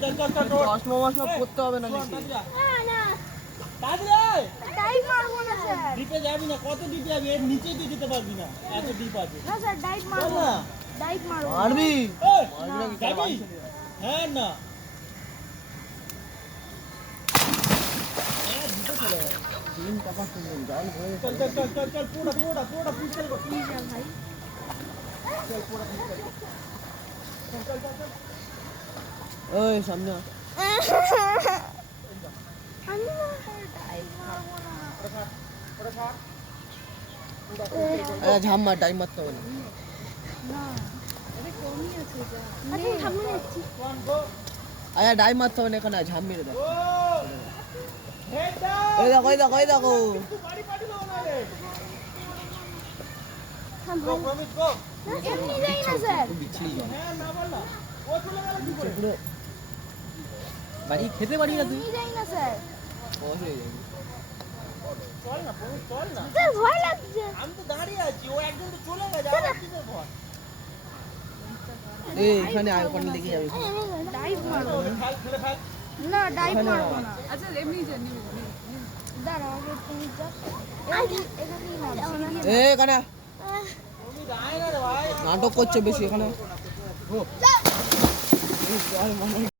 চশমা করতে হবে না নাকি? ডাইভ মারবো না স্যার। ডিপে যাবি না, কত ডিপে যাবি? এর নিচে তুই যেতে পারবি না, এত ডিপ আছে। না স্যার ডাইভ মারবো না। ডাইভ মারবো না। মারবি? এই, মারবি নাকি? যাবি? হ্যাঁ না দিন টাকা শুনবেন জল হয়ে চল পুরোটা পিস্টল কর। প্লিজ আর ভাই। ওই সামনে আ। আমি না ডাইভ মারবো না। ঝাম মার, টাইম মারতে হবে না। না আরে কমই আছে যা। আচ্ছা সামনে যাচ্ছি। আচ্ছা ডাইভ মারতে হবে না, এখানে ঝাম মেরে দাও। Head down. ওই দেখো বাড়ি পাঠিলো না রে। হ্যাঁ গো ভাই। প্রমিত গো। না এমনি যাই না স্যার। বিচ্ছিরি জল। হ্যাঁ না বল না, ও চলে গেল কি করে? পুরো বাড়ি খেতে পারি না তুই? এমনি যাই না স্যার। বস হয়ে যাবি। চল না প্রমিত, চল না। স্যার ভয় লাগছে। আমি তো দাঁড়িয়ে আছি, ও একজন তো চলে গেছে, আমার কিসের ভয়? এই এখানে আর ওখানে লেগে যাবে। ডাইভ মারবো না। খেলে ফেল। না ডাইভ মারবো না। আচ্ছা এমনি জানি দাঁড়াও আগে তুমি যা। এখানেই নাম। এখানে প্রমিত আয় না রে ভাই। নাটক করছে বেশি এখানে।